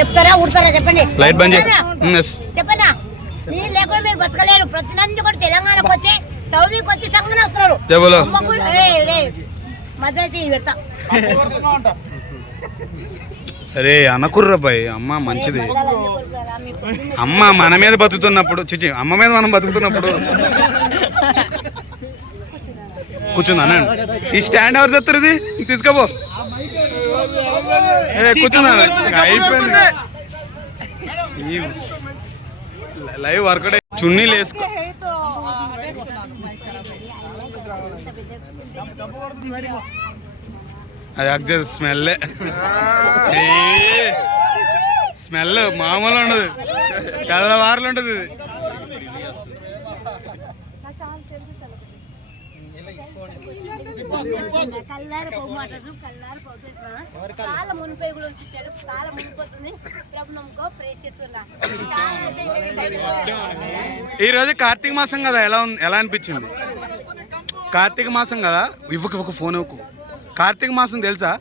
చెప్తారా ఊడతారా చెప్పండి. లైట్ బంద్ చెప్పనా నీళ్ళు లేకుండా మీరు బతకలేరు. ప్రతి నంది కూడా తెలంగాణకు వచ్చి సౌదీకి వచ్చి సంగన వస్తున్నారు. మద్దతు పెడతా. అరే అనకుర్రా బాయ్, అమ్మ మంచిది. అమ్మ మన మీద బతుకుతున్నప్పుడు చిచి అమ్మ మీద మనం బతుకుతున్నప్పుడు కూర్చుందా ఈ స్టాండ్ ఎవరు తెస్తారు? ఇది తీసుకోపో. కూర్చున్నా అయిపోయింది. లైవ్ వర్కౌట్ చున్నీలు వేసుకో. అది యాక్చువల్ స్మెల్ మామూలు ఉండదు, తెల్లవారులు ఉంటుంది. ఈరోజు కార్తీక మాసం కదా, ఎలా అనిపించింది? కార్తీక మాసం కదా, ఇవ్వకు ఫోన్ ఇవ్వకు. కార్తీక మాసం తెలుసా?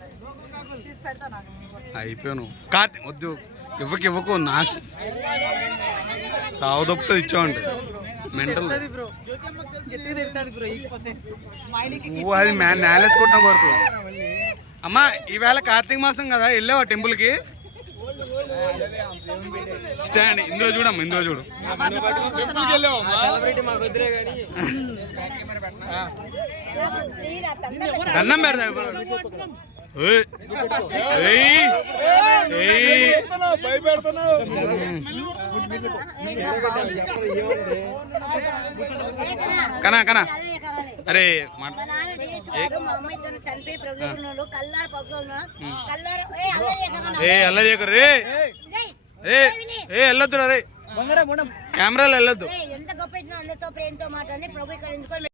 అయిపోయాను. కార్తీక వద్దు, ఇవ్వకు నా సావు దొప్పుతుంది ఇచ్చావంటే మెంటల్. అది మేనేజ్ కొట్టిన కొడుకు. అమ్మా ఈవేళ కార్తీక మాసం కదా, వెళ్ళావా టెంపుల్కి? స్టాండ్ ఇందులో చూడమ్మా, ఇందులో చూడు. దండం పెడతా. కనా కనా అరే అల్ల చేయకు రే, వెళ్ళొద్దు రే, కెమెరాలు వెళ్ళొద్దు.